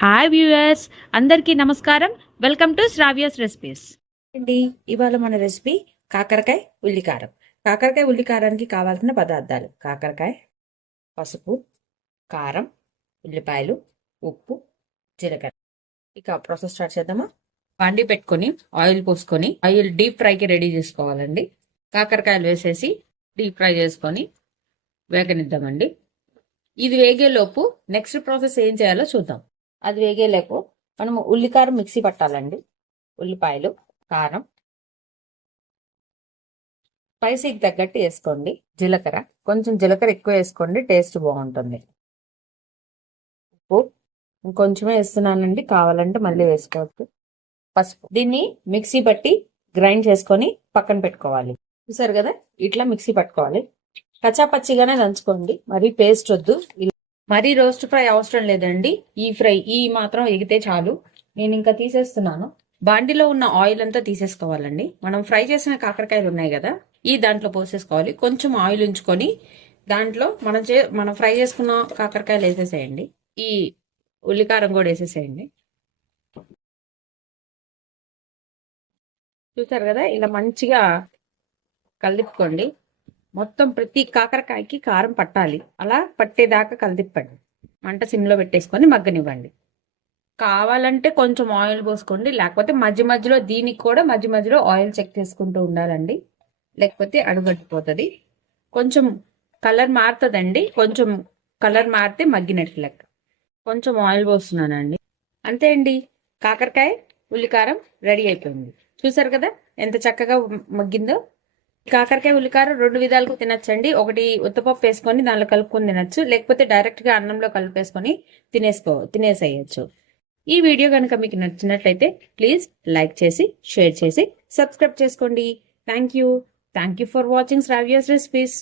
Hi viewers, అందరికీ నమస్కారం. Welcome to Sravya's recipes అండి. ఇవాళ మన రెసిపీ కాకరకాయ ఉల్లికారం. కాకరకాయ ఉల్లికారానికి కావాల్సిన పదార్థాలు: కాకరకాయ, పసుపు, కారం, ఉల్లిపాయలు, ఉప్పు, జీలకర్ర. ఇక ప్రాసెస్ స్టార్ట్ చేద్దామా? బాండి పెట్టుకొని ఆయిల్ పోసుకొని ఆయిల్ డీప్ ఫ్రైకి రెడీ చేసుకోవాలండి. కాకరకాయలు వేసేసి డీప్ ఫ్రై చేసుకొని వేగనిద్దామండి. ఇది వేగేలోపు నెక్స్ట్ ప్రాసెస్ ఏం చేయాలో చూద్దాం. అది వేగేలోపు మనము ఉల్లికారం మిక్సీ పట్టాలండి. ఉల్లిపాయలు, కారం, స్పైసీకి తగ్గట్టు వేసుకోండి. జీలకర్ర, కొంచెం జీలకర్ర ఎక్కువ వేసుకోండి, టేస్ట్ బాగుంటుంది. ఉప్పు ఇంకొంచెమే వేస్తున్నానండి, కావాలంటే మళ్ళీ వేసుకోవచ్చు. పసుపు. దీన్ని మిక్సీ పట్టి గ్రైండ్ చేసుకొని పక్కన పెట్టుకోవాలి. చూసారు కదా, ఇట్లా మిక్సీ పట్టుకోవాలి. కచ్చాపచ్చిగానే దంచుకోండి, మరి పేస్ట్ వద్దు. మరీ రోస్ట్ ఫ్రై అవసరం లేదండి. ఈ మాత్రం ఎగితే చాలు. నేను ఇంకా తీసేస్తున్నాను. బాండిలో ఉన్న ఆయిల్ అంతా తీసేసుకోవాలండి. మనం ఫ్రై చేసిన కాకరకాయలు ఉన్నాయి కదా, ఈ దాంట్లో పోసేసుకోవాలి. కొంచెం ఆయిల్ ఉంచుకొని దాంట్లో మనం ఫ్రై చేసుకున్న కాకరకాయలు వేసేసేయండి. ఈ ఉల్లికారం కూడా వేసేసేయండి. చూసారు కదా, ఇలా మంచిగా కలిపుకోండి. మొత్తం ప్రతి కాకరకాయకి కారం పట్టాలి. అలా పట్టేదాకా కలిదిప్పండి. మంట సిమ్లో పెట్టేసుకొని మగ్గనివ్వండి. కావాలంటే కొంచెం ఆయిల్ పోసుకోండి, లేకపోతే మధ్య మధ్యలో దీనికి కూడా మధ్య మధ్యలో ఆయిల్ చెక్ చేసుకుంటూ ఉండాలండి, లేకపోతే అడుగట్టిపోతుంది. కొంచెం కలర్ మారుతుందండి, కొంచెం కలర్ మారితే మగ్గినట్లు లెక్క. కొంచెం ఆయిల్ పోస్తున్నానండి. అంతే అండి, కాకరకాయ ఉల్లికారం రెడీ అయిపోయింది. చూసారు కదా ఎంత చక్కగా మగ్గిందో. కాకరకాయ ఉల్లికారం రెండు విధాలుగా తినచ్చండి. ఒకటి ఉత్తపప్పు వేసుకొని దానిలో కలుపుకొని తినచ్చు, లేకపోతే డైరెక్ట్ గా అన్నంలో కలిపేసుకొని తినేసేయచ్చు. ఈ వీడియో కనుక మీకు నచ్చినట్లయితే ప్లీజ్ లైక్ చేసి, షేర్ చేసి, సబ్స్క్రైబ్ చేసుకోండి. Thank you for watching Sravya's recipes.